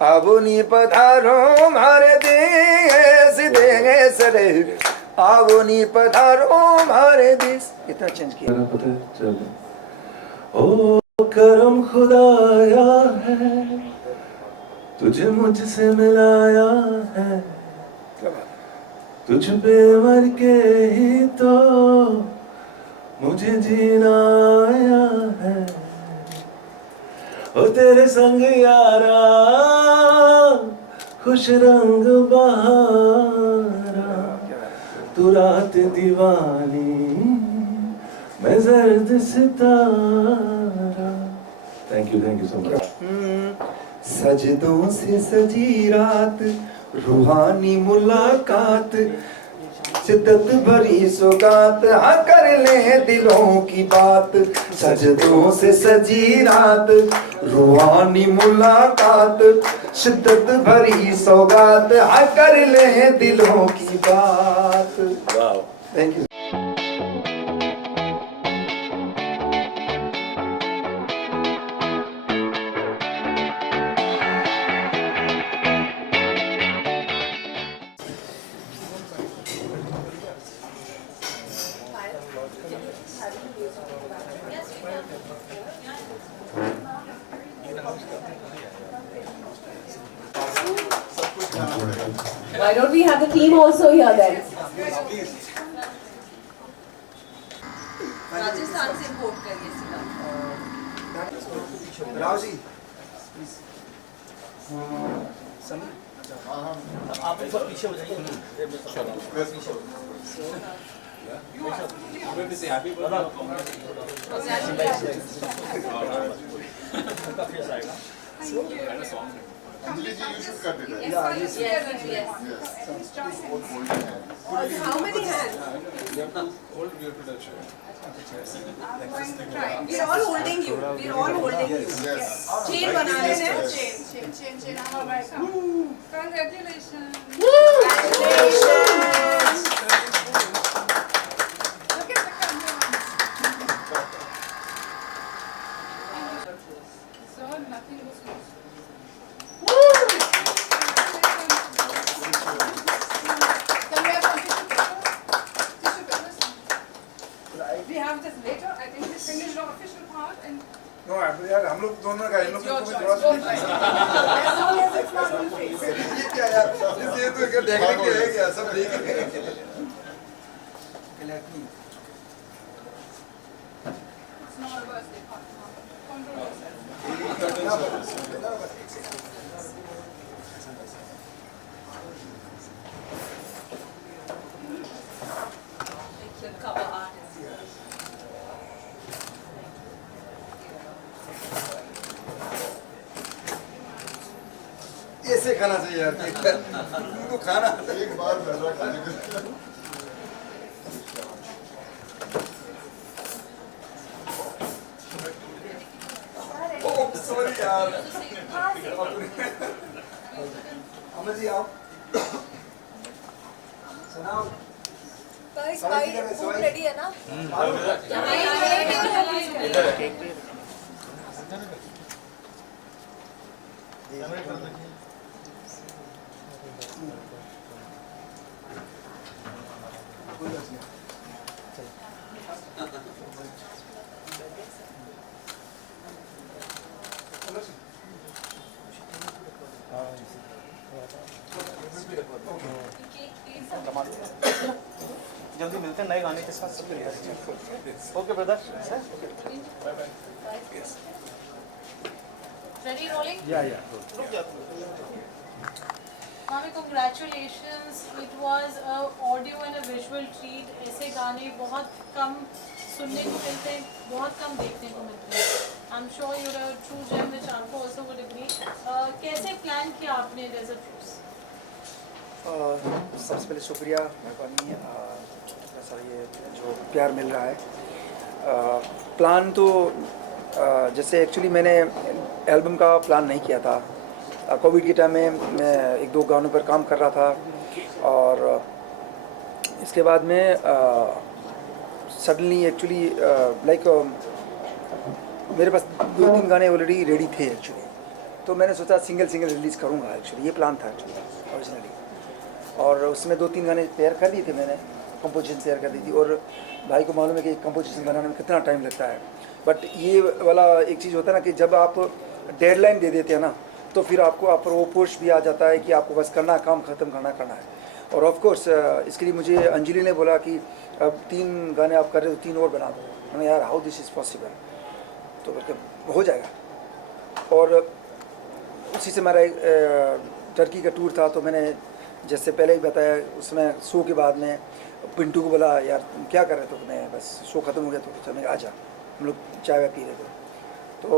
आवोनी पधारो मारे देश रे, आवोनी पधारो मारे देश। इतना चेंज किया। पता है चल ओ करम खुदाया है तुझे मुझसे मिलाया है, तुझ पे मर के ही तो मुझे जीना आया है। ओ तेरे संग यारा खुश रंग बहारा, तू रात दीवानी मैं जर्द सितारा। Thank you so much. सजदों से सजी रात, रूहानी मुलाकात, शिद्दत भरी सौगात, हाँ कर ले दिलों की बात। सजदों से सजी रात, रूहानी मुलाकात, शिद्दत भरी सौगात, हाँ कर ले दिलों की बात। वाह, thank you. Why don't we have the team also here then? Rajasthan से इंपोर्ट करिए सीधा। राव जी आप एक बार पीछे हो जाइए। अंजलि जी you should cut it. Yes. How many hands? We're all holding you. We're all holding you. Yes. Chain बना लेना है. Chain. Congratulations. Congratulations. Look at the camera. So nothing was lost. Can we have some tissue papers? We have this later. I think we finished our official part and no यार हम लोग दोनों का इन लोग your को choice. Don't worry. As long as it's not on face. ये क्या यार ये तो क्या देखने के है क्या सब देखेंगे। It's not a birthday party. Control yourself. The cover artist. ऐसे खाना चाहिए यार उनको खाना एक बार नजर खाने के सॉरी यार अमर जी आओ सुनाओ Guys, food ready है ना? जल्दी मिलते हैं नए गाने के साथ। Okay brother. Ready rolling? Mami, congratulations. It was a audio and a visual treat. ऐसे गाने बहुत कम सुनने को मिलते हैं, बहुत कम देखने को मिलते हैं. I'm sure you're a true gem, which आपको also would agree. कैसे प्लान किया आपने Desert Rose? सबसे पहले शुक्रिया मेहरबानी ऐसा ये जो प्यार मिल रहा है। प्लान तो जैसे एक्चुअली मैंने एल्बम का प्लान नहीं किया था। कोविड के टाइम में मैं एक दो गानों पर काम कर रहा था और इसके बाद में सडनली एक्चुअली लाइक मेरे पास 2-3 गाने ऑलरेडी रेडी थे एक्चुअली। तो मैंने सोचा सिंगल रिलीज़ करूँगा, एक्चुअली ये प्लान था एक्चुअली ओरिजिनली। और उसमें 2-3 गाने तैयार कर दिए थे मैंने, कंपोजिशन तैयार कर दी थी। और भाई को मालूम है कि कंपोजिशन बनाने में कितना टाइम लगता है, बट ये वाला एक चीज़ होता है ना कि जब आप डेडलाइन दे देते हैं ना, तो फिर आपको आप वो पुश भी आ जाता है कि आपको बस करना, काम ख़त्म करना है। और ऑफ कोर्स इसके लिए मुझे अंजलि ने बोला कि अब 3 गाने आप कर रहे हो, 3 और बना दो। मैंने यार हाउ दिस इज़ पॉसिबल, तो बल्कि हो जाएगा। और उसी से मेरा टर्की का टूर था, तो मैंने जैसे पहले ही बताया, उसमें शो के बाद में पिंटू को बोला यार क्या कर रहे थे, तो मैं बस शो ख़त्म हो गया तो चलो आ जा, हम लोग चाय पी रहे थे। तो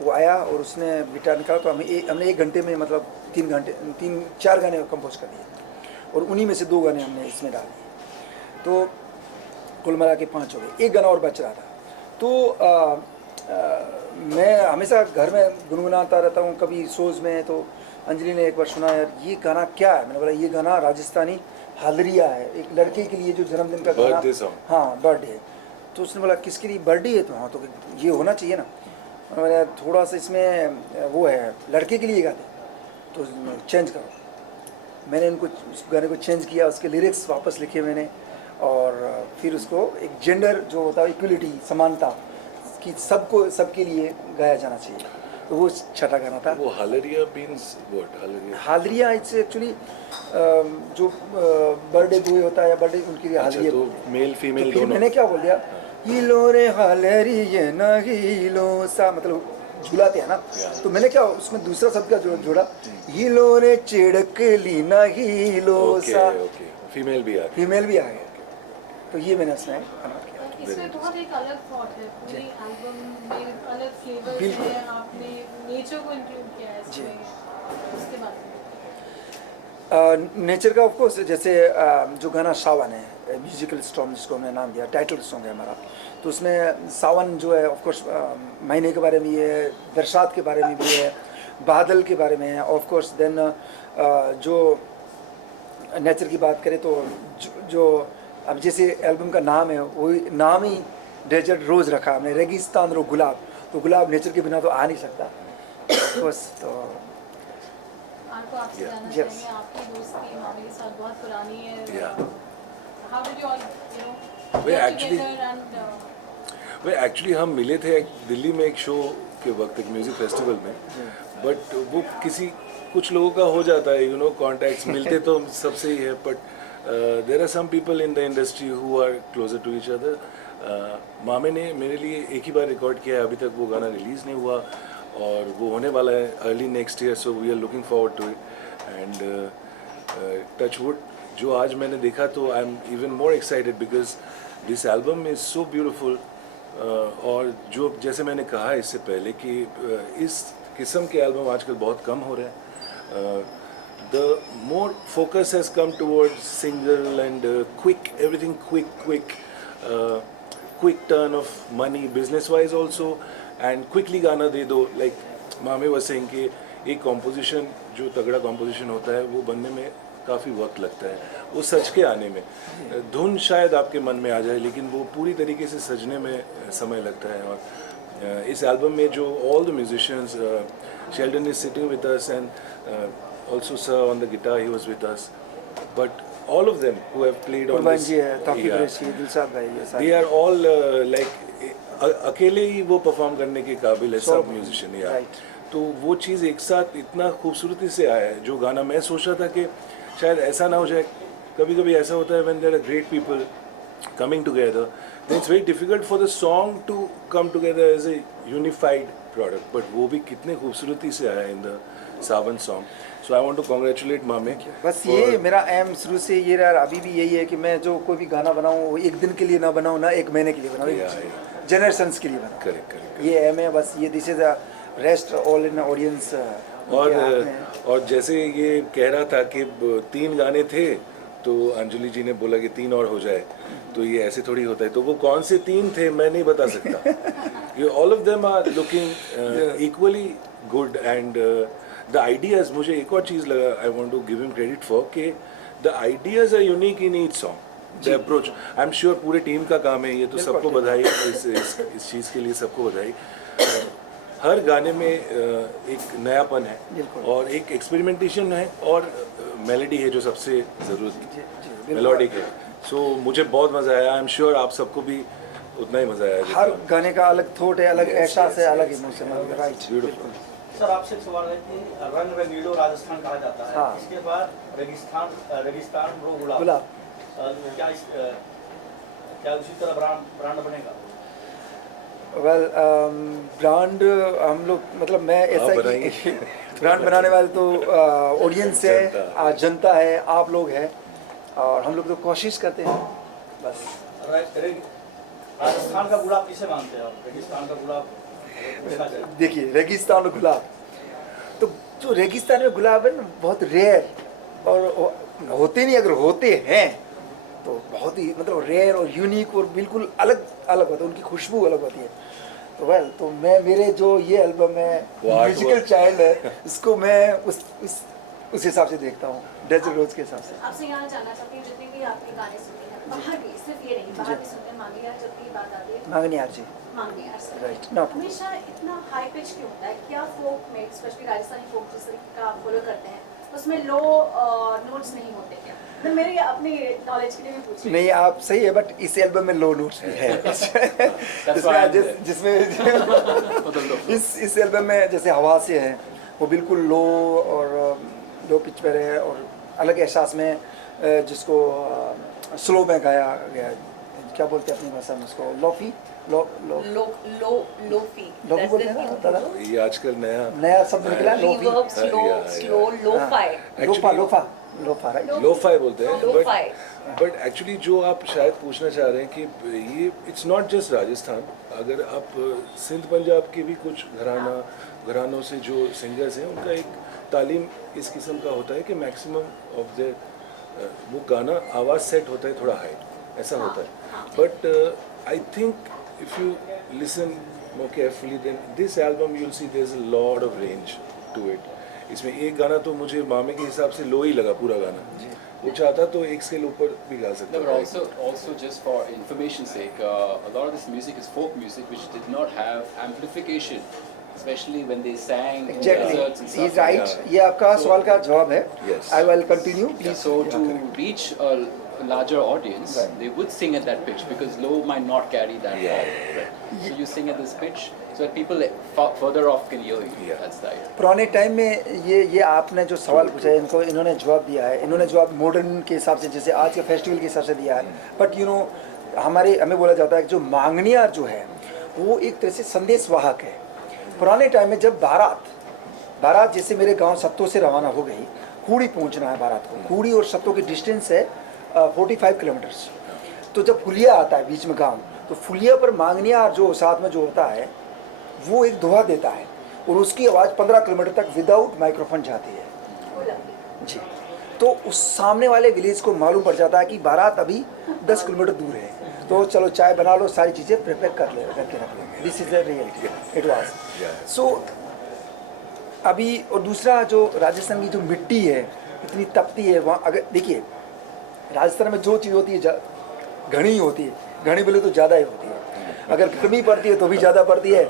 वो आया और उसने गिटार निकाला, तो हमने 1 घंटे में मतलब 3-4 गाने कंपोज कर दिए, और उन्हीं में से 2 गाने हमने इसमें डाल दिए, तो कुल मिला के 5 हो गए। 1 गाना और बच रहा था। तो मैं हमेशा घर में गुनगुनाता रहता हूँ, कभी शोज़ में। तो अंजलि ने एक बार सुना यार ये गाना क्या है, मैंने बोला ये गाना राजस्थानी हालरिया है, एक लड़के के लिए जो जन्मदिन का गाना, हाँ बर्थडे। तो उसने बोला किसके लिए बर्थडे है, तो हाँ तो ये होना चाहिए ना। मैंने थोड़ा सा इसमें वो है लड़के के लिए गाते, तो चेंज करो। मैंने उनको उस गाने को चेंज किया, उसके लिरिक्स वापस लिखे मैंने, और फिर उसको एक जेंडर जो होता है इक्वलिटी, समानता कि सबको सबके लिए गाया जाना चाहिए, तो वो छठा गाना था। वो हालरिया मींस व्हाट? हालरिया इट्स एक्चुअली जो बर्थडे बॉय होता है या बर्थडे उनके लिए हालरिया, तो मेल फीमेल तो दोनों। मैंने क्या बोल दिया, हिलो रे हालरिया ना हिलो सा, मतलब झूलाते हैं ना। तो मैंने क्या उसमें दूसरा शब्द का जोड़ा, हिलो रे चिड़कली ना हिलो सा, फीमेल भी आ फीमेल भी आ गया। तो ये मैंने उसमें कन्वर्ट किया। इसमें बहुत एक अलग थॉट है, पूरी एल्बम में अलग फ्लेवर्स बिल्कुल। है, आपने नेचर को इंक्लूड किया है इसमें, उसके बारे में। नेचर का ऑफ कोर्स, जैसे जो गाना सावन है, म्यूजिकल स्टॉर्म जिसको हमने नाम दिया, टाइटल सॉन्ग है हमारा, तो उसमें सावन जो है ऑफ कोर्स महीने के बारे में ये है, बरसात के बारे में भी है, बादल के बारे में है ऑफ कोर्स। देन जो नेचर की बात करें तो जो अब जैसे एल्बम का नाम है, वो नाम ही डेजर्ट रोज़ रखा हमने, रेगिस्तान रो गुलाब, तो गुलाब नेचर के बिना तो आ नहीं सकता ऑफ कोर्स। तो आपको आपसे जानना Yes. चाहेंगे, आपकी दोस्ती मामी के साथ बहुत पुरानी है। Yeah. How did you all, you know, We get actually- together and way actually हम मिले थे दिल्ली में एक शो के वक्त, एक म्यूजिक फेस्टिवल में, बट वो कुछ लोगों का हो जाता है, यू नो, कॉन्टैक्ट्स मिलते तो सबसे ही है, but there are some people in the industry who are closer to each other. मामे ने मेरे लिए एक ही बार रिकॉर्ड किया है, अभी तक वो गाना रिलीज़ नहीं हुआ, और वो होने वाला है early next year, so we are looking forward to it. And touch wood, जो आज मैंने देखा तो I am even more excited because this album is so beautiful. और जो जैसे मैंने कहा इससे पहले कि इस किस्म के एल्बम आजकल बहुत कम हो रहे हैं। The more focus has come towards single and quick, everything quick, quick turn off money business wise also, and quickly गाना दे दो। लाइक मामे वर सेइंग कि एक कॉम्पोजिशन, जो तगड़ा कॉम्पोजिशन होता है, वो बनने में काफ़ी वक्त लगता है, वो सज के आने में। धुन शायद आपके मन में आ जाए, लेकिन वो पूरी तरीके से सजने में समय लगता है। और इस एल्बम में जो all the musicians, Sheldon is sitting with us and also sir on the guitar, he was with us, but all of them who have played on कुर्बान this, जी है, ताक़ी कुरैशी, दिलशाद भाई, ये सारे they are all अकेले ही वो perform करने के काबिल है सब म्यूजिशियन यार। Right. तो वो चीज़ एक साथ इतना खूबसूरती से आया है, जो गाना मैं सोच रहा था कि शायद ऐसा ना हो जाए। कभी कभी ऐसा होता है when there are great people coming together, then it's very difficult for the song to come together as a unified product, but वो भी कितने खूबसूरती से आया in the Sawan song. So I want to congratulate मामे। बस ये मेरा एम शुरू से ये रहा, अभी भी यही है कि मैं जो कोई भी गाना बनाऊँ वो एक दिन के लिए ना बनाऊँ, ना एक महीने के लिए बनाऊँ, Yeah, जनरेशंस के लिए बनाऊँ। करेक्ट। ये एम है बस, ये this is the rest all in audience. और जैसे ये कह रहा था कि 3 गाने थे, तो अंजलि जी ने बोला कि 3 और हो जाए, तो ये ऐसे थोड़ी होता है। तो वो कौन से 3 थे मैं नहीं बता सकता। ये all of them are looking equally good, and the ideas, मुझे एक और चीज़ लगा, I want to give him credit for कि the ideas are unique in each song, the approach. I am sure पूरे टीम का काम है ये, तो सबको बधाई इस चीज़ के लिए, सबको बधाई। हर गाने में एक नयापन है बिल्कुल। और एक एक्सपेरिमेंटेशन है और मेलोडी है जो सबसे ज़रूरत जी, बिल्कुल। मेलोडिक है। सो मुझे बहुत मज़ा आया, आई एम श्योर आप सबको भी उतना ही मज़ा आया। हर गाने का अलग थॉट है, अलग Yes, एहसास है, yes, अलग yes, इमोशन है, राइट। ब्यूटीफुल। सर आपसे एक सवाल है कि रंग रंगीलो राजस्थान कहा जाता है, हाँ। इसके बाद रेगिस्तान रो गुलाब, गुलाब। क्या उसी तरह ब्रांड बनेगा? वेल ब्रांड हम लोग मतलब मैं ऐसा बनाएंगे। कि ब्रांड बनाने वाले तो ऑडियंस है, जनता। जनता है, आप लोग हैं, और हम लोग तो कोशिश करते हैं बस। राजस्थान का गुलाब किसे मानते हैं आप? रेगिस्तान का गुलाब पूछना चाहिए। देखिए रेगिस्तान और गुलाब, तो जो रेगिस्तान में गुलाब है ना बहुत रेयर और होते नहीं, अगर होते हैं तो बहुत ही मतलब रेयर और यूनिक और बिल्कुल अलग अलग होता है, उनकी खुशबू अलग होती है। तो वेल तो मैं मेरे जो ये एल्बम है वो म्यूजिकल चाइल्ड है, इसको मैं उस हिसाब से देखता हूँ, डेजर्ट रोज के हिसाब से। आपसे यहाँ जानना चाहती हूँ, जितने भी आपके गाने सुनते हैं बाहर भी, सिर्फ ये नहीं बाहर भी सुनते हैं, मांगे यार जब भी बात आती है मांगनी यार जी, मांगे यार से राइट ना। हमेशा इतना हाई पिच क्यों होता है? क्या फोक में स्पेशली राजस्थानी फोक जिस तरीके का आप फॉलो करते हैं उसमें लो नोट्स नहीं होते क्या? मैं मेरी अपनी नॉलेज के लिए भी पूछ रही नहीं आप सही है, बट इस एल्बम में लो नोट्स भी है जिसमें इस एल्बम में जैसे हवा से है वो बिल्कुल लो और लो पिच पर है और अलग एहसास में जिसको स्लो में गाया गया है। क्या बोलते हैं अपनी भाषा में उसको? लोफी लो लो लोफी लोफी बोलते हैं ना दादा? ये आजकल नया शब्द निकला है, lo-fi. Reverb Yeah, slow lo-fi लोफा लोफा लोफा राइट। लोफाई बोलते हैं, Lo-fi. बट एक्चुअली जो आप शायद पूछना चाह रहे हैं कि ये इट्स नॉट जस्ट राजस्थान, अगर आप सिंध पंजाब के भी कुछ घरानों से जो सिंगर्स हैं उनका एक तालीम इस किस्म का होता है कि मैक्सिमम ऑफ द वो गाना आवाज़ सेट होता है थोड़ा हाई, ऐसा होता है। But I think if you listen more carefully then this album you'll see there's a lot of range to it. इसमें एक गाना तो मुझे मामे के हिसाब से लो ही लगा पूरा गाना, वो चाहता तो एक स्केल ऊपर भी गा सकता No, but था। also just for information's sake, a lot of this music is folk music which did not have amplification, especially when they sang in deserts and Exactly, stuff. he's right. Yeah. ये आपका सवाल का जवाब है। Yes. I will continue, Yeah, please. so to reach a larger audience, they would sing at that pitch because low might not carry that Yeah, far. Right. So you sing at this pitch so that people further off can hear you. Yeah. That's the idea. पुराने time में ये आपने जो सवाल पूछा है इन्होंने जवाब दिया है, इन्होंने जवाब मॉडर्न के हिसाब से जैसे आज के फेस्टिवल के हिसाब से दिया है। बट यू नो हमें बोला जाता है कि जो मांगनियार जो है वो एक तरह से संदेश वाहक है। पुराने टाइम में जब बारात जैसे मेरे गांव सत्तो से रवाना हो गई, कूड़ी पहुंचना है बारात को, कूड़ी और सत्तो की डिस्टेंस है 45 किलोमीटर्स। तो जब फुलिया आता है बीच में गांव, तो फुलिया पर मांगनियार जो साथ में जो होता है वो एक दोहा देता है और उसकी आवाज़ 15 किलोमीटर तक विदाउट माइक्रोफोन जाती है जी। तो उस सामने वाले विलेज को मालूम पड़ जाता है कि बारात अभी 10 किलोमीटर दूर है, तो चलो चाय बना लो, सारी चीज़ें प्रिपेयर करके रख लो। This is the reality, it was so. अभी और दूसरा जो राजस्थान की जो मिट्टी है इतनी तपती है वहाँ, अगर देखिए राजस्थान में जो चीज़ होती है घनी होती है, घनी बोले तो ज़्यादा ही होती है, अगर गर्मी पड़ती है तो भी ज़्यादा पड़ती है,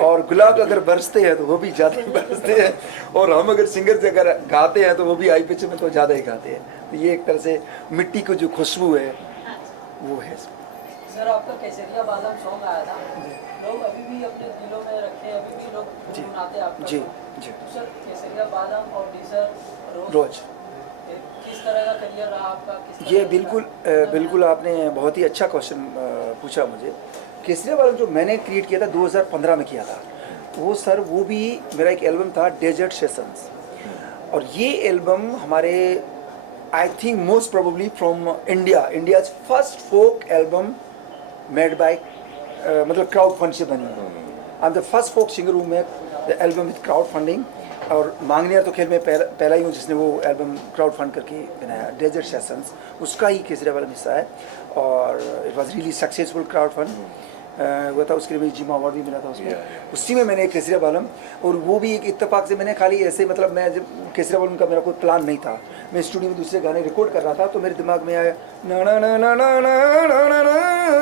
और गुलाब अगर बरसते हैं तो वो भी ज़्यादा ही बरसते हैं, और हम अगर सिंगर से अगर गाते हैं तो वो भी हाई पिच में तो ज़्यादा ही गाते हैं। तो ये एक तरह से मिट्टी को जो खुशबू है वो है। सर आपका केसरिया बादाम सॉन्ग आया था, लोग अभी भी अपने दिलों में रखे, अभी भी लोग गुनगुनाते हैं आपका। जी जी। तो सर केसरिया बादाम और डीजर रोज किस तरह का करियर रहा आपका? ये बिल्कुल आपने बहुत ही अच्छा क्वेश्चन पूछा मुझे। केसरिया बादाम जो मैंने क्रिएट किया था 2015 में किया था, वो भी मेरा एक एल्बम था डेजर्ट सेशंस, और ये एल्बम हमारे I think most probably from India's first folk album made by मतलब क्राउड फंड से बनी है। I am the first folk singer who made the album with crowd funding, और मांगनियार तो खेल में पहला ही हूँ जिसने वो एल्बम क्राउड फंड करके बनाया। डेजर्ट सेशंस उसका ही केसरिया वाला हिस्सा है, और it was really successful crowd fund हुआ था, उसके लिए मुझे जिम अवार्ड भी मिला था उसमें। उसी में मैंने एक केसरिया बालम, और वो भी एक इत्तेफाक से मैंने खाली ऐसे मतलब मैं जब केसरिया बालम का मेरा कोई प्लान नहीं था, मैं स्टूडियो में दूसरे गाने रिकॉर्ड कर रहा था तो मेरे दिमाग में आया ना ना ना ना ना ना ना ना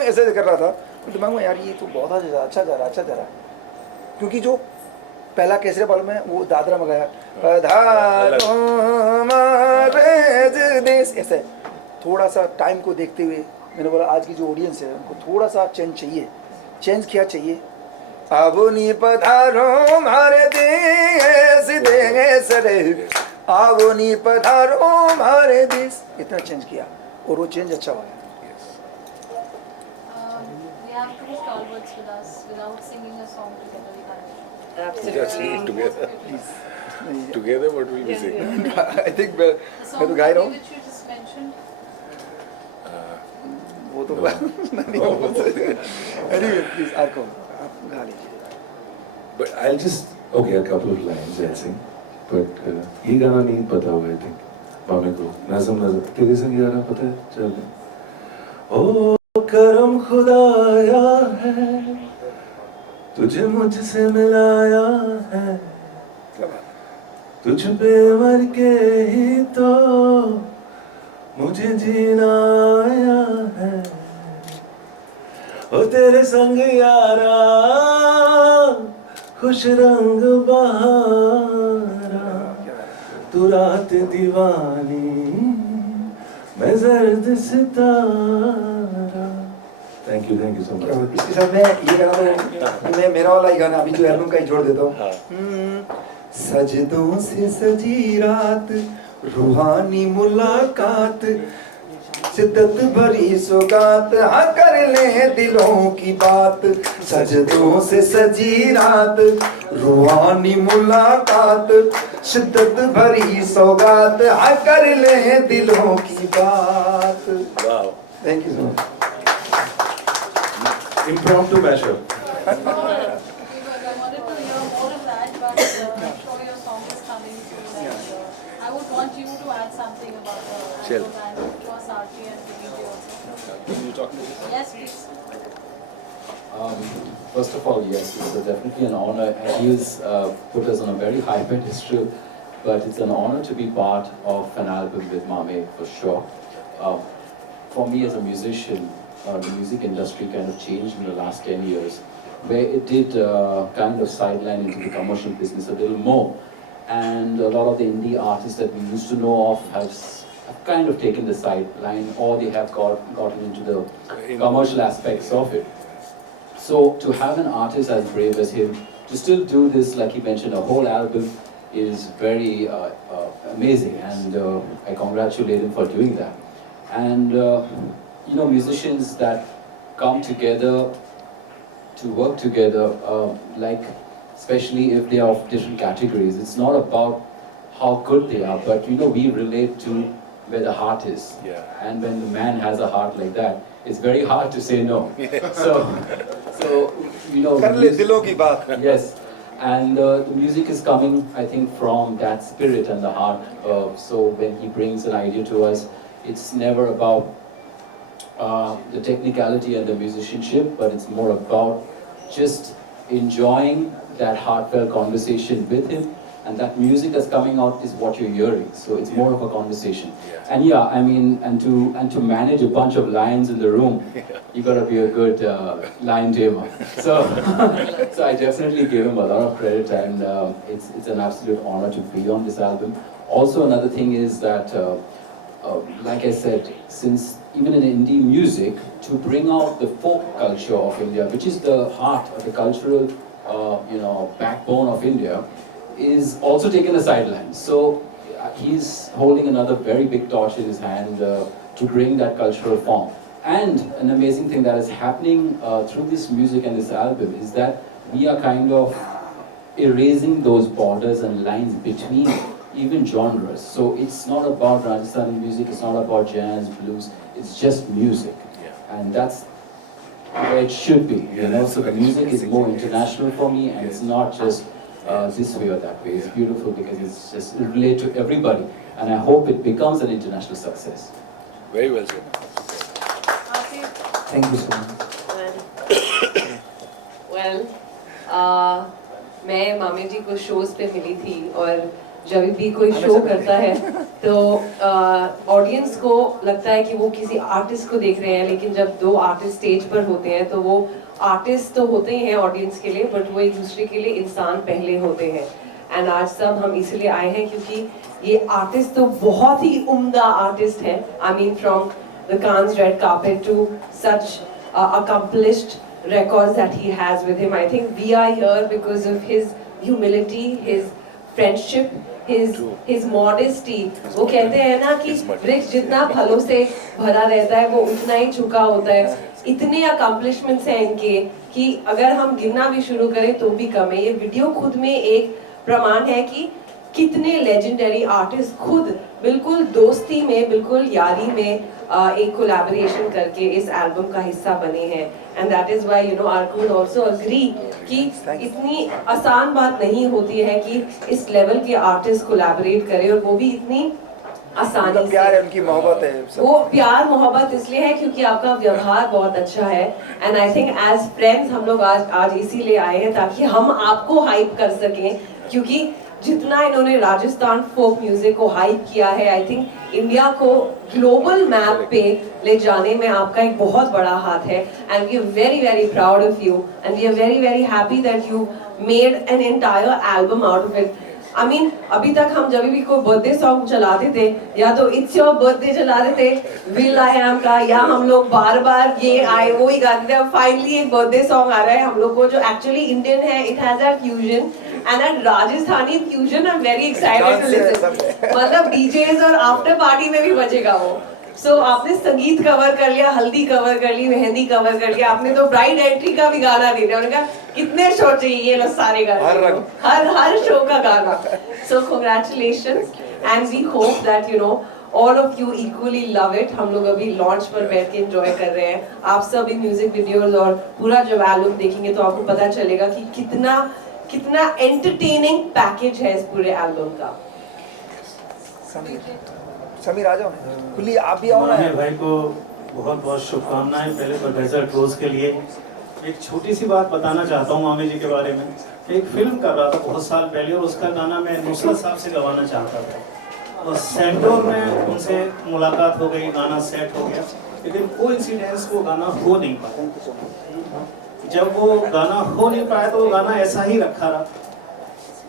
ऐसे कर रहा था, तो दिमाग में यार ये तो बहुत अच्छा जा रहा है, क्योंकि जो पहला केसरिया बालू में वो दादरा में गाया पधारो हमारे देश, ऐसे थोड़ा सा टाइम को देखते हुए मैंने बोला आज की जो ऑडियंस है उनको थोड़ा सा चेंज चाहिए। चेंज क्या चाहिए? अब नी पधारो हमारे देश देश रे, अब नी पधारो हमारे देश, इतना चेंज किया और वो चेंज अच्छा हुआ। We have two stalwarts with us without singing a song together. We can't. Just sing it together. Together, what will we sing? I think The मैं song तो गा ही रहा हूँ। which you just mentioned. वो तो नहीं हो सकता। Anyway, please आपको आप गा लीजिए। But I'll just, okay, a couple of lines I'll sing. But ये गाना नहीं पता होगा I think. मामे को नज़म तेरे संग यारा पता है? चल। ओ करम खुदाया है, तुझे मुझसे मिलाया है, क्या बात? तुझ पे मर के ही तो मुझे जीना आया है, ओ तेरे संग यारा खुश रंग बहारा, तू रात दीवानी मैं जर्द सितारा। Thank you so much. इसके साथ मैं ये गाना तो मैं मेरा वाला ही गाना अभी जो एल्बम का ही जोड़ देता हूँ। सजदों से सजी रात, रूहानी मुलाकात, शिद्दत भरी सौगात, हाँ कर ले दिलों की बात। सजदों से सजी रात, रूहानी मुलाकात, शिद्दत भरी सौगात, हाँ कर ले दिलों की बात। Wow, thank you so much. impromptu mashup. I wanted to hear more of that, but I'm sure your song is coming soon. And, I would want you to add something about the Sure. album and to us, Archie and Vinny also. Can you talk to me? Yes, please. First of all, yes, it's definitely an honor, and he's put us on a very high pedestal, but it's an honor to be part of an album with Mame, for sure. For me as a musician, the music industry kind of changed in the last 10 years, where it did kind of sideline into the commercial business a little more. And a lot of the indie artists that we used to know of have kind of taken the sideline, or they have gotten into the commercial aspects of it. So to have an artist as brave as him, to still do this, like he mentioned, a whole album, is very amazing, and I congratulate him for doing that. And you know, musicians that come together to work together, like especially if they are of different categories, it's not about how good they are, but you know, we relate to where the heart is. Yeah. And when the man has a heart like that, it's very hard to say no. So you know, कर ले दिलों की बात। yes, and the music is coming, I think, from that spirit and the heart. So when he brings an idea to us, it's never about the technicality and the musicianship, but it's more about just enjoying that heartfelt conversation with him, and that music that's coming out is what you're hearing. So it's more of a conversation. And yeah, I mean, and to manage a bunch of lions in the room, you gotta be a good lion tamer. So so I definitely give him a lot of credit, and it's an absolute honor to be on this album. Also, another thing is that, like I said, since even in indie music, to bring out the folk culture of India, which is the heart of the cultural, you know, backbone of India, is also taken a sideline. So he's holding another very big torch in his hand to bring that cultural form. And an amazing thing that is happening through this music and this album is that we are kind of erasing those borders and lines between even genres. So it's not about Rajasthani music, it's not about jazz, blues, it's just music. And that's where it should be, you know. So the music is more international for me, and it's not just this way or that way. It's beautiful because it's just relate to everybody, and I hope it becomes an international success. Very well said. Archie, Thank you so much. Well, मैं मामी जी को shows पे मिली थी, और जब भी कोई show करता है तो ऑडियंस को लगता है कि वो किसी आर्टिस्ट को देख रहे हैं, लेकिन जब दो आर्टिस्ट स्टेज पर होते हैं तो वो आर्टिस्ट तो होते ही हैं ऑडियंस के लिए, बट वो एक दूसरे के लिए इंसान पहले होते हैं। एंड आज सब हम इसलिए आए हैं क्योंकि ये आर्टिस्ट तो बहुत ही उम्दा आर्टिस्ट है। I mean from the Cannes red carpet to such accomplished records that he has with him. I think we are here because of his humility, his friendship, his modesty. वो कहते हैं ना कि वृक्ष जितना फलों से भरा रहता है वो उतना ही झुका होता है। इतने accomplishments हैं इनके कि अगर हम गिनना भी शुरू करें तो भी कम है। ये वीडियो खुद में एक प्रमाण है कि कितने लेजेंडरी आर्टिस्ट खुद बिल्कुल दोस्ती में, बिल्कुल यारी में एक कोलैबोरेशन करके इस एल्बम का हिस्सा बने हैं। And that is why you know Arko would also agree कि इतनी आसान बात नहीं होती है कि इस लेवल के आर्टिस्ट कोलैबोरेट करें, और वो भी इतनी आसानी से। प्यार है, उनकी मोहब्बत है सब। वो प्यार मोहब्बत इसलिए है क्योंकि आपका व्यवहार बहुत अच्छा है। And I think as friends हम लोग आज इसीलिए आए हैं ताकि हम आपको हाइप कर सकें, क्योंकि जितना इन्होंने राजस्थान फोक म्यूजिक को हाइप किया है, आई थिंक इंडिया को ग्लोबल मैप पे ले जाने में आपका एक बहुत बड़ा हाथ है। And we are very very proud of you and we are very very happy that you made an entire album out of it. I mean अभी तक हम जब भी कोई बर्थडे सॉन्ग चलाते थे या तो इट्स योर बर्थडे चलाते थे, विल आई एम का, या हम लोग बार बार ये आए वो ही गाते थे। अब फाइनली एक बर्थडे सॉन्ग आ रहा है हम लोग को जो एक्चुअली इंडियन है, it has that fusion and that Rajasthani fusion I'm very excited to listen। मतलब DJs और आफ्टर पार्टी में भी बजेगा वो। So आपने संगीत कवर कर लिया, हल्दी कवर कर ली, मेहंदी कवर कर लिया, आपने तो ब्राइड एंट्री का भी गाना दे दिया। उन्होंने कहा कितने शो चाहिए ये लोग सारे गाने, हर शो का गाना। So congratulations and we hope that you know all of you equally love it। हम लोग अभी लॉन्च पर बैठ के एंजॉय कर रहे हैं। आप सब इन म्यूजिक वीडियोस और पूरा जब एल्बम देखेंगे तो आपको पता चलेगा कि कितना एंटरटेनिंग पैकेज है इस पूरे एल्बम का। समीर आ जाओ, खुली आप भी आओ ना। मामे भाई को बहुत बहुत शुभकामनाएं पहले तो डेजर्ट रोज के लिए। एक छोटी सी बात बताना चाहता हूँ मामे जी के बारे में। एक फिल्म कर रहा था बहुत साल पहले और उसका गाना मैं नुसरत साहब से गवाना चाहता था और सेंटोर में उनसे मुलाकात हो गई, गाना सेट हो गया, लेकिन कोइंसिडेंस वो गाना हो नहीं पाया। जब वो गाना हो नहीं पाया तो वो गाना ऐसा ही रखा रहा।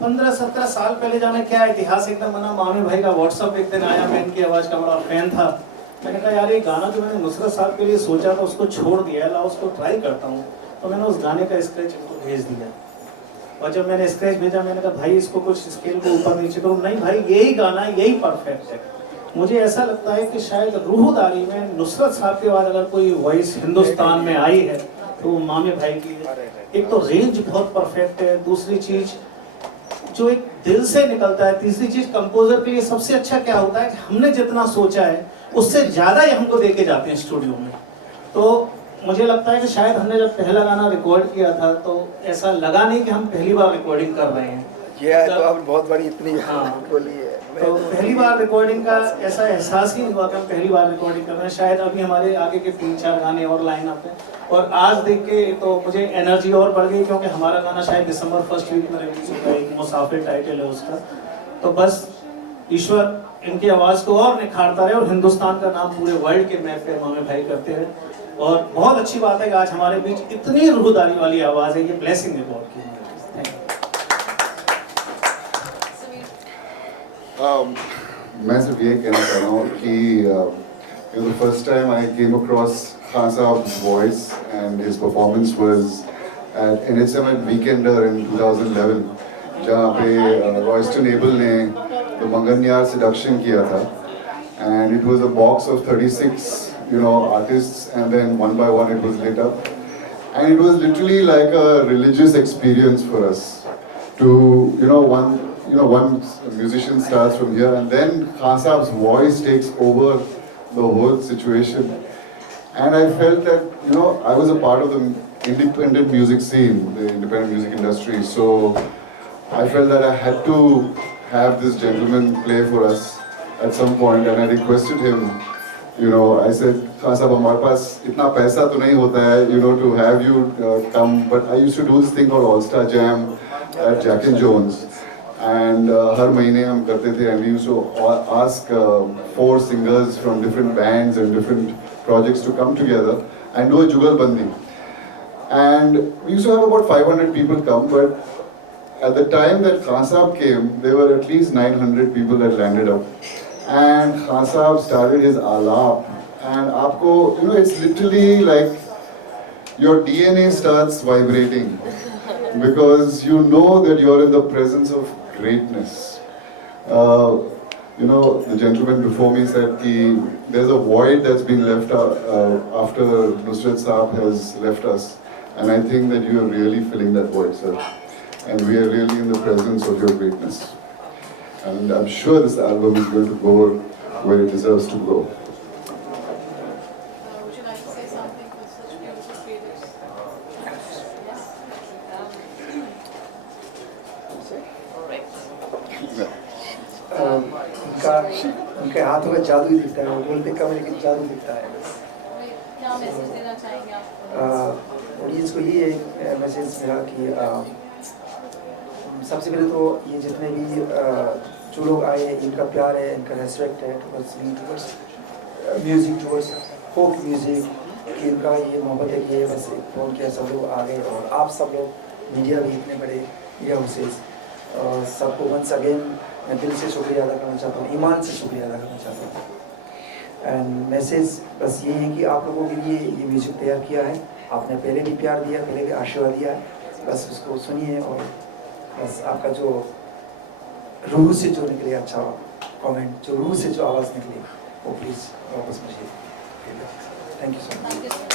15-17 साल पहले जाने क्या इतिहास एकदम बना। मामे भाई का व्हाट्सएप एक दिन आया, मैं इनकी आवाज़ का बड़ा फैन था। मैंने कहा यार ये गाना जो मैंने नुसरत साहब के लिए सोचा था उसको छोड़ दिया, ला उसको ट्राई करता हूँ। तो मैंने उस गाने का स्क्रैच इनको भेज दिया और जब मैंने स्क्रैच भेजा मैंने कहा भाई इसको कुछ स्केल को ऊपर नीचे करो। नहीं भाई यही गाना यही परफेक्ट है। मुझे ऐसा लगता है कि शायद रूहदारी में नुसरत साहब के बाद अगर कोई वॉइस हिंदुस्तान में आई है तो मामे भाई की। एक तो रेंज बहुत परफेक्ट है, दूसरी चीज जो एक दिल से निकलता है, तीसरी चीज कंपोजर के लिए सबसे अच्छा क्या होता है कि हमने जितना सोचा है उससे ज्यादा ही हमको देके जाते हैं स्टूडियो में। तो मुझे लगता है कि शायद हमने जब पहला गाना रिकॉर्ड किया था तो ऐसा लगा नहीं कि हम पहली बार रिकॉर्डिंग कर रहे हैं। ये तो अब बहुत बड़ी इतनी बोली है। तो पहली बार रिकॉर्डिंग का ऐसा एहसास ही नहीं हुआ कि हम पहली बार रिकॉर्डिंग कर रहे हैं। शायद अभी हमारे आगे के 3-4 गाने और लाइन आते हैं और आज देख के तो मुझे एनर्जी और बढ़ गई क्योंकि हमारा गाना शायद दिसंबर 1st वीक में रिलीज होगा। एक मुसाफिर टाइटल है उसका। तो बस ईश्वर इनकी आवाज़ को और निखारता रहे और हिंदुस्तान का नाम पूरे वर्ल्ड के मैप पे मामे भाई करते रहे। और बहुत अच्छी बात है कि आज हमारे बीच इतनी रूहदारी वाली आवाज़ है, ये ब्लेसिंग है गॉड की। मैं सिर्फ ये कहना चाह रहा हूँ कि the first time I came across Khan Saab's voice and his performance was at NHM at Weekender in 2011, जहाँ पे Royston Abel ने The Manganyar Seduction किया था, and it was a box of 36 artists, and then one by one it was lit up, and it was literally like a religious experience for us to one musician starts from here and then Khan Saab's voice takes over the whole situation, and I felt that I was a part of the independent music scene, the independent music industry, so I felt that I had to have this gentleman play for us at some point, and I requested him, I said, Khan Saab, हमारे पास इतना पैसा तो नहीं होता है, to have you come, but I used to do this thing called All Star Jam at Jack and Jones, and हर महीने हम करते थे, and we used to ask 4 singers from different bands and different projects to come together and do a जुगलबंदी. And we used to have about 500 people come, but at the time that Khan Sahab came, there were at least 900 people that landed up. And Khan Sahab started his alap. And aapko, you know, it's literally like your DNA starts vibrating because you know that you're in the presence of greatness. You know, the gentleman before me said that there's a void that's been left after Nusrat Saab has left us. And I think that you are really filling that void, sir. And we are really in the presence of your greatness. And I'm sure this album is going to go where it deserves to go. Would you like to say something with such beautiful creatives? उनके हाथों में जादू ही दिखता है, वो बोलते कम लेकिन जादू दिखता है बस। क्या मैसेज देना चाहेंगे आप? ऑडियंस को ये मैसेज मिला कि सबसे पहले तो ये जितने भी जो लोग आए, इनका प्यार है, इनका रेस्पेक्ट है towards music, towards folk music, कि इनका ये मोहब्बत है कि ये बस फ़ोन किया सब लोग आ गए। और आप सब लोग मीडिया भी इतने बड़े मीडिया हाउसेस, सबको वंस अगेन मैं दिल से शुक्रिया अदा करना चाहता हूँ, ईमान से शुक्रिया अदा करना चाहता हूँ। एंड मैसेज बस ये है कि आप लोगों के लिए ये म्यूज़िक तैयार किया है, आपने पहले भी प्यार दिया, पहले भी आशीर्वाद दिया है, बस उसको सुनिए और बस आपका जो रूह से जो निकले अच्छा कमेंट, जो रूह से जो आवाज़ निकले वो प्लीज़ वापस मुझे। Thank you so much.